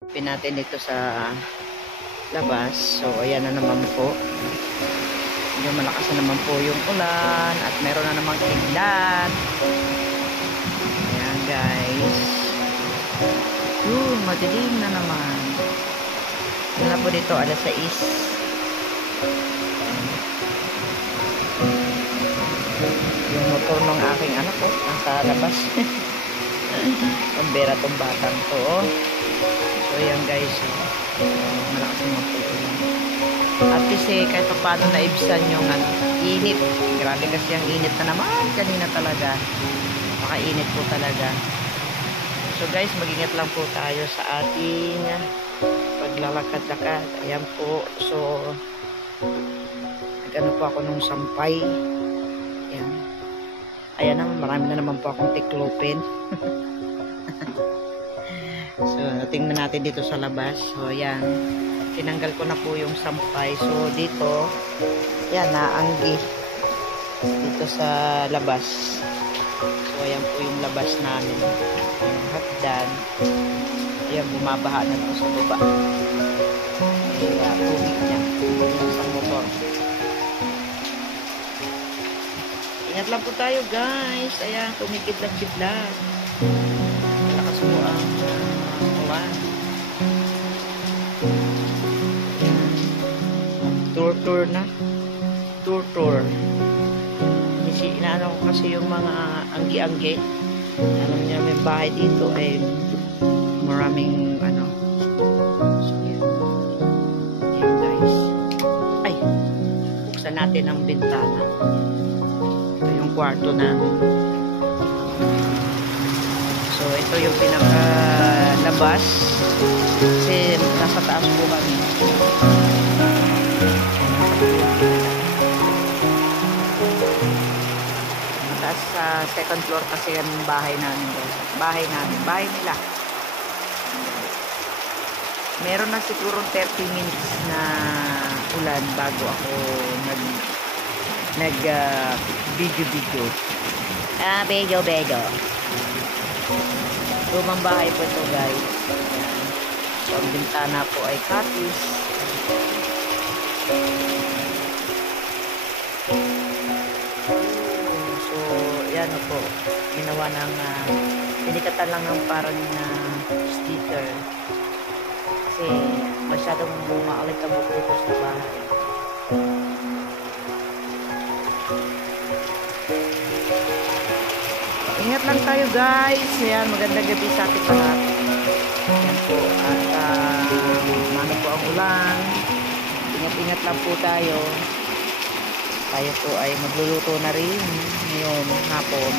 Open natin dito sa labas. So, ayan na naman po. Medyo malakas na naman po yung ulan at meron na namang kidlat. Ayan, guys. Yun, madilim na naman. Ano na po dito, alas 6. Yung motor ng aking anak ko, nasa labas. Pambera tong batang to, oh. So, ayan guys, malakas naman po ulan. At kasi kahit pa paano naibsan yung init. Grabe kasi ang init na naman kanina talaga. Makainit po talaga. So guys, mag-ingat lang po tayo sa ating paglalakad-lakad. Ayan po. So, nagano po ako nung sampay. Ayan. Ayan na, marami na naman po akong tiklopin. So, tingnan natin dito sa labas. So, ayan. Tinanggal ko na po yung sampay. So, dito, yan, naanggi. Dito sa labas. So, ayan po yung labas namin. Yung hagdan. Ayan, bumabaha na po sa baba. Ayan, tubig niya. Yung sa motor. Ingat lang po tayo, guys. Ayan, kumikidlat-kidlat. Malakas po ang ulan. Tour na. Tour. Inaano ko kasi yung mga anggi-anggi. Alam niya, may bahay dito ay maraming ano. So, yan. Yan, guys. Ay, buksan natin ang bintana. Ito yung kwarto namin. So, ito yung pinaka-labas. Kasi nasa taas po kami. Mataas sa second floor kasi yung bahay namin. Bahay nila. Meron na siguro 30 minutes na ulan bago ako video. Video. Lumang bahay po ito, guys. So, ang bintana po ay kapis. So, yan po. Ginawa ng pinikatan lang ng parang sticker. Kasi masyadong maalit-abot dito sa bahay. Ingat lang tayo, guys. Ayan, magandang gabi sa ating lahat. Ayan po. At mano po ang ulan. Ingat-ingat lang po tayo. Tayo po ay magluluto na rin ngayon hapon.